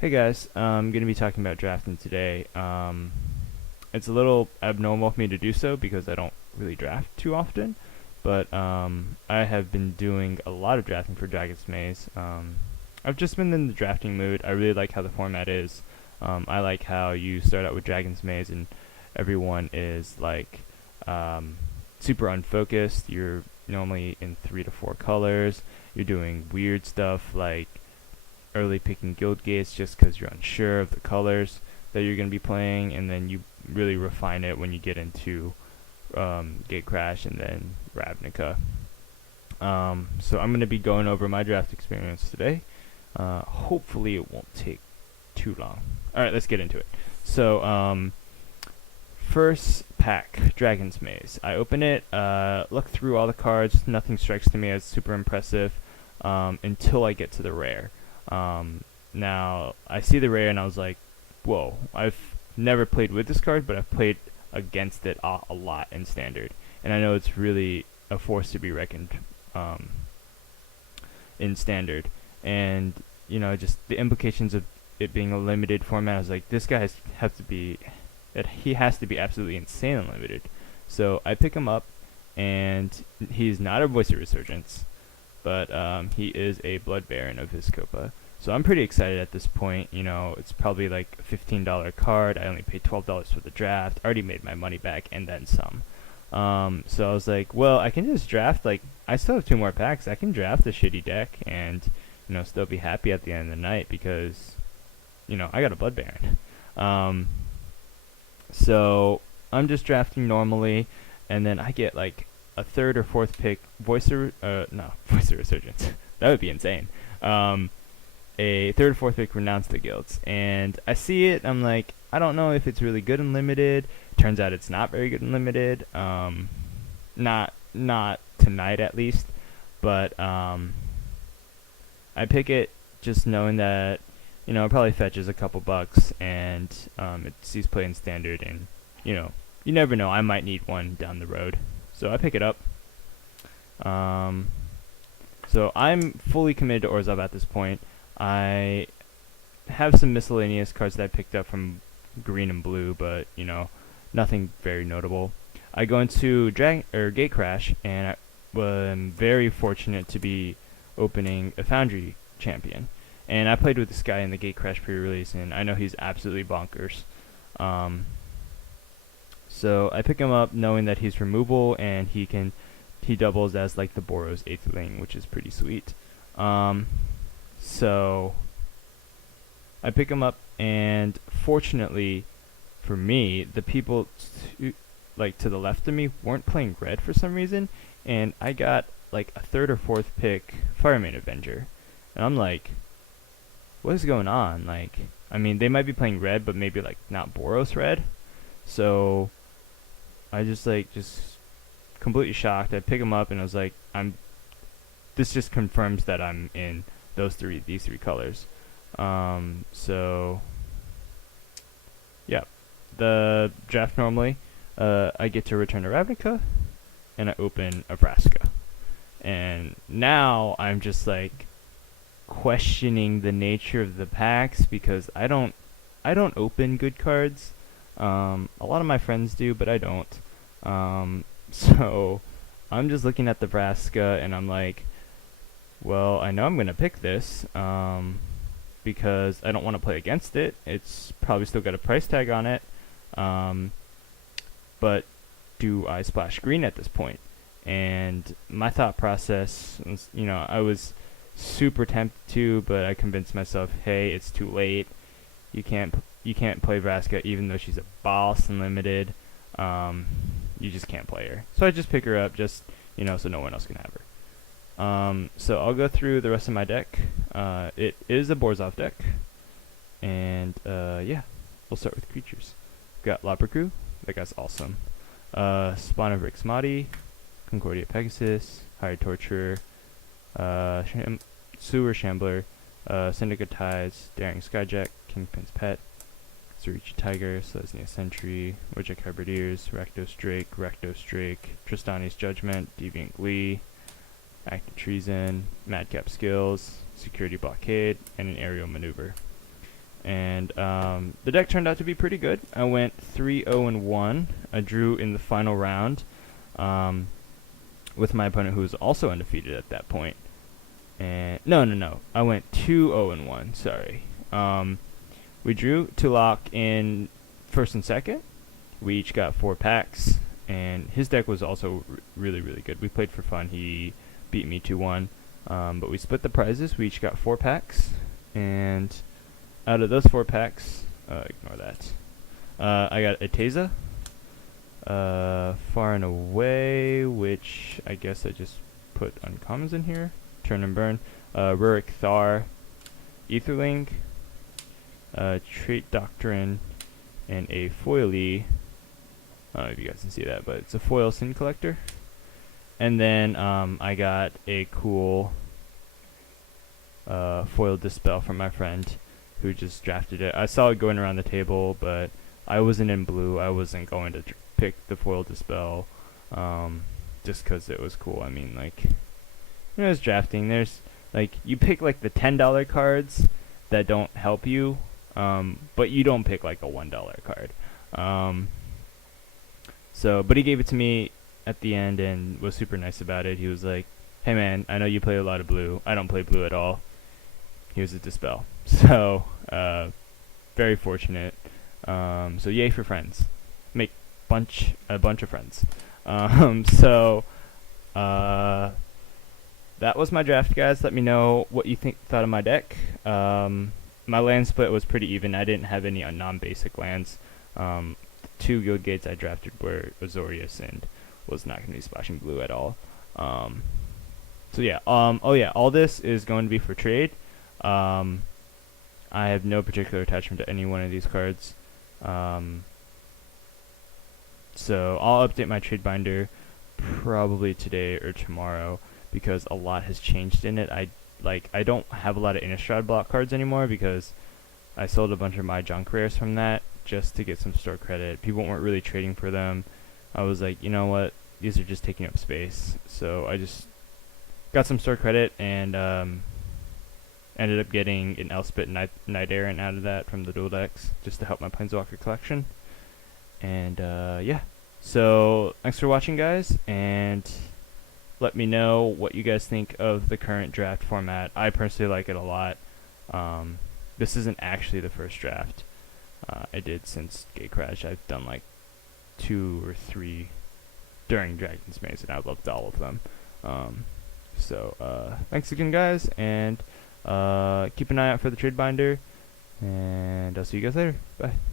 Hey guys, I'm going to be talking about drafting today. It's a little abnormal for me to do so because I don't really draft too often, but I have been doing a lot of drafting for Dragon's Maze. I've just been in the drafting mood. I really like how the format is. I like how you start out with Dragon's Maze and everyone is like um, super unfocused. You're normally in 3 to 4 colors. You're doing weird stuff like early picking guild gates just because you're unsure of the colors that you're going to be playing, and then you really refine it when you get into Gate Crash and then Ravnica. So I'm going to be going over my draft experience today. Hopefully it won't take too long. Alright, let's get into it. So, first pack, Dragon's Maze. I open it, look through all the cards, nothing strikes to me as super impressive until I get to the rare. Now, I see the rare and I was like, whoa, I've never played with this card, but I've played against it a lot in Standard. And I know it's really a force to be reckoned in Standard. And, just the implications of it being a limited format, I was like, this guy he has to be absolutely insane and limited. So I pick him up, and he's not a Voice of Resurgence, but he is a Blood Baron of his Copa. So I'm pretty excited at this point. It's probably like a $15 card. I only paid $12 for the draft. I already made my money back and then some. So I was like, well, I can just draft, I still have 2 more packs. I can draft a shitty deck and, still be happy at the end of the night because, I got a Blood Baron. So I'm just drafting normally, and then I get like a 3rd or 4th pick, Voice of Resurgence. That would be insane. A 3rd or 4th pick, Renounce the Guilds, and I see it. I'm like, I don't know if it's really good and limited. Turns out it's not very good and limited. Not tonight at least, but I pick it just knowing that it probably fetches a couple bucks, and it sees play in Standard, and you never know. I might need one down the road, so I pick it up. So I'm fully committed to Orzhov at this point. I have some miscellaneous cards that I picked up from green and blue, but nothing very notable. I go into Gate Crash, and I'm very fortunate to be opening a Foundry champion. And I played with this guy in the Gate Crash pre-release, and I know he's absolutely bonkers. So I pick him up knowing that he's removal, and he doubles as like the Boros 8th lane, which is pretty sweet. So I pick him up, and fortunately for me, the people to the left of me weren't playing red for some reason, and I got like a 3rd or 4th pick Fireman Avenger. And I'm like, what is going on? They might be playing red, but maybe not Boros red. So I just completely shocked. I pick him up and I was like, this just confirms that I'm in these three colors. So yeah, the draft normally, I get to return to Ravnica, and I open a Vraska. And now I'm just questioning the nature of the packs because I don't open good cards. A lot of my friends do, but I don't. So I'm just looking at the Vraska, and I'm like, well, I know I'm gonna pick this because I don't want to play against it. It's probably still got a price tag on it. But do I splash green at this point? And my thought process was, I was super tempted to, but I convinced myself, hey, it's too late. You can't play Vraska even though she's a boss and limited. You just can't play her. So I just pick her up so no one else can have her. So I'll go through the rest of my deck. It is a Borzhov deck, and yeah, we'll start with creatures. Got Labraku, that guy's awesome. Spawn of Rixmati, Concordia Pegasus, Hired Torturer, Sewer Shambler, Syndicate Ties, Daring Skyjack, Kingpin's Pet, Zurichi Tiger, Selesnya Sentry, Wojciech Halberdiers, Rakdos Drake, Tristani's Judgment, Deviant Glee, Active Treason, Madcap Skills, Security Blockade, and an Aerial Maneuver. and the deck turned out to be pretty good. I went 3-0-1. I drew in the final round with my opponent, who was also undefeated at that point. And no, I went 2-0-1. Sorry. We drew to lock in first and second. We each got 4 packs, and his deck was also really good. We played for fun. He beat me 2-1, but we split the prizes. We each got 4 packs, and out of those 4 packs, ignore that. I got Ateza, Far and Away, which I guess I just put uncommons in here. Turn and Burn, Rurik Thar, Etherling, Trait Doctrine, and a foily. I don't know if you guys can see that, but it's a foil Sin Collector. And then I got a cool foil Dispel from my friend who just drafted it. I saw it going around the table, but I wasn't in blue. I wasn't going to pick the foil Dispel just because it was cool. I mean, like, you know, it's drafting. There's, like, you pick, like, the $10 cards that don't help you, but you don't pick, like, a $1 card. But he gave it to me at the end and was super nice about it. He was like, hey man, I know you play a lot of blue. I don't play blue at all. Here's a Dispel. So, very fortunate. So yay for friends. Make a bunch of friends. That was my draft, guys. Let me know what you thought of my deck. My land split was pretty even. I didn't have any non-basic lands. 2 Guild Gates I drafted were Azorius and was not going to be splashing blue at all. So yeah, all this is going to be for trade. I have no particular attachment to any one of these cards. So I'll update my trade binder probably today or tomorrow because a lot has changed in it. I don't have a lot of Innistrad block cards anymore because I sold a bunch of my junk rares from that just to get some store credit. People weren't really trading for them. I was like, you know what? These are just taking up space. So I just got some store credit and ended up getting an Elspeth Night Errant out of that from the dual decks just to help my Planeswalker collection. And yeah. So thanks for watching, guys, and let me know what you guys think of the current draft format. I personally like it a lot. This isn't actually the first draft I did since Gatecrash. I've done like 2 or 3 during Dragon's Maze, and I loved all of them. Thanks again, guys, and keep an eye out for the trade binder, and I'll see you guys later. Bye.